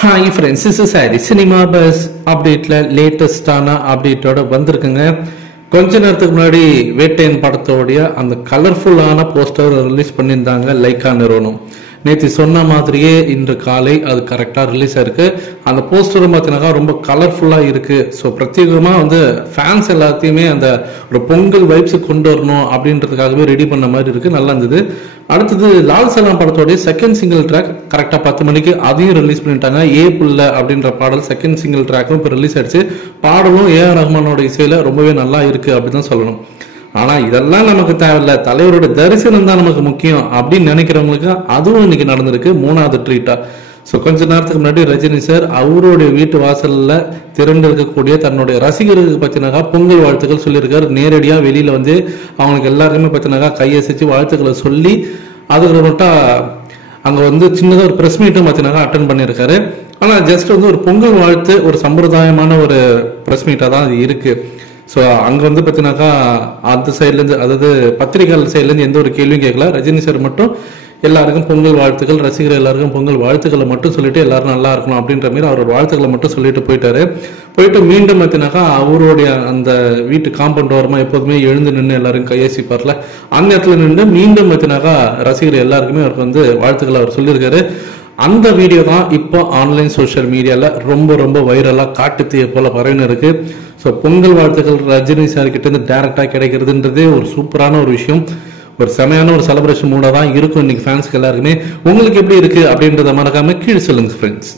Hi friends, this is Harry. Cinema Buzz updateல லேட்டஸ்டான அப்டேட்டோட வந்திருக்குங்க. கொஞ்ச நேரத்துக்கு முன்னாடி வேட்டையன் படத்தோடைய அந்த கலர்ஃபுல்லான போஸ்டர் ரிலீஸ் பண்ணியிருந்தாங்க லைக்கா நிறுவனம். நேற்று சொன்ன மாதிரியே இன்று காலை அது கரெக்டாக ரிலீஸ் ஆயிருக்கு. அந்த போஸ்டரும் பார்த்தீங்கன்னா ரொம்ப கலர்ஃபுல்லாக இருக்கு. ஸோ பிரத்யேகமாக வந்து ஃபேன்ஸ் எல்லாத்தையுமே அந்த ஒரு பொங்கல் வைப்ஸுக்கு கொண்டு வரணும் அப்படின்றதுக்காகவே ரெடி பண்ண மாதிரி இருக்கு. நல்லா இருந்தது. அடுத்தது லால் சலாம் படத்தோடைய செகண்ட் சிங்கிள் ட்ராக் கரெக்டாக 10 மணிக்கு அதையும் ரிலீஸ் பண்ணிட்டாங்க. ஏ புல்ல அப்படின்ற பாடல் செகண்ட் சிங்கிள் ட்ராக்கும் இப்போ ரிலீஸ் ஆயிடுச்சு. பாடலும் ஏஆர் ரஹ்மானோட இசையில ரொம்பவே நல்லா இருக்கு அப்படிதான் சொல்லணும். ஆனா இதெல்லாம் நமக்கு தேவையில்ல, தலைவரோட தரிசனம் தான் நமக்கு முக்கியம் அப்படின்னு நினைக்கிறவங்களுக்கு அதுவும் இன்னைக்கு நடந்திருக்கு. 3வது ட்ரீட்டா. ஸோ கொஞ்ச நேரத்துக்கு முன்னாடி ரஜினி சார் அவருடைய வீட்டு வாசல்ல திரண்டு இருக்கக்கூடிய தன்னுடைய ரசிகர்களுக்கு பத்தினாக்கா பொங்கல் வாழ்த்துக்கள் சொல்லியிருக்காரு. நேரடியா வெளியில வந்து அவங்களுக்கு எல்லாருக்குமே பத்தினாக்கா கையசைச்சு வாழ்த்துக்களை சொல்லி அதுக்கு மட்டும் அங்க வந்து சின்னதாக ஒரு பிரஸ் மீட்டும் பார்த்தீங்கன்னா அட்டன் பண்ணியிருக்காரு. ஆனா ஜஸ்ட் வந்து ஒரு பொங்கல் வாழ்த்து ஒரு சம்பிரதாயமான ஒரு பிரஸ் மீட்டா தான் அது இருக்கு. ஸோ அங்கே வந்து பார்த்தீங்கன்னாக்கா அந்த சைட்லேருந்து, அதாவது பத்திரிகையாளர் சைட்லேருந்து எந்த ஒரு கேள்வியும் கேட்கல. ரஜினி சார் மட்டும் எல்லாருக்கும் பொங்கல் வாழ்த்துக்கள், ரசிகர் எல்லாருக்கும் பொங்கல் வாழ்த்துக்களை மட்டும் சொல்லிட்டு எல்லாரும் நல்லா இருக்கணும் அப்படின்ற மாதிரி அவரோட வாழ்த்துக்களை மட்டும் சொல்லிட்டு போயிட்டாரு. போயிட்டு மீண்டும் பார்த்தீங்கன்னாக்கா அவருடைய அந்த வீட்டு காம்பவுண்ட் ஓரமாக எப்போதுமே எழுந்து நின்று எல்லாரும் கையசிப்பார்ல, அந்த இடத்துல நின்று மீண்டும் பார்த்தீங்கன்னாக்கா ரசிகர் எல்லாருக்குமே அவருக்கு வந்து வாழ்த்துக்களை அவர் சொல்லியிருக்காரு. அந்த வீடியோ தான் இப்போ ஆன்லைன் சோஷியல் மீடியாவில் ரொம்ப வைரலாக காட்டுத்தீய போல பரவின்னு இருக்கு. ஸோ பொங்கல் வாழ்த்துக்கள் ரஜினி சார் கிட்ட இருந்து டைரக்டாக கிடைக்கிறதுன்றதே ஒரு சூப்பரான ஒரு விஷயம். ஒரு செமையான ஒரு செலிப்ரேஷன் மூடாக தான் இருக்கும் இன்னைக்கு ஃபேன்ஸ்க்கு எல்லாருக்குமே. உங்களுக்கு எப்படி இருக்கு அப்படின்றத மறக்காம கீழே சொல்லுங்க ஃப்ரெண்ட்ஸ்.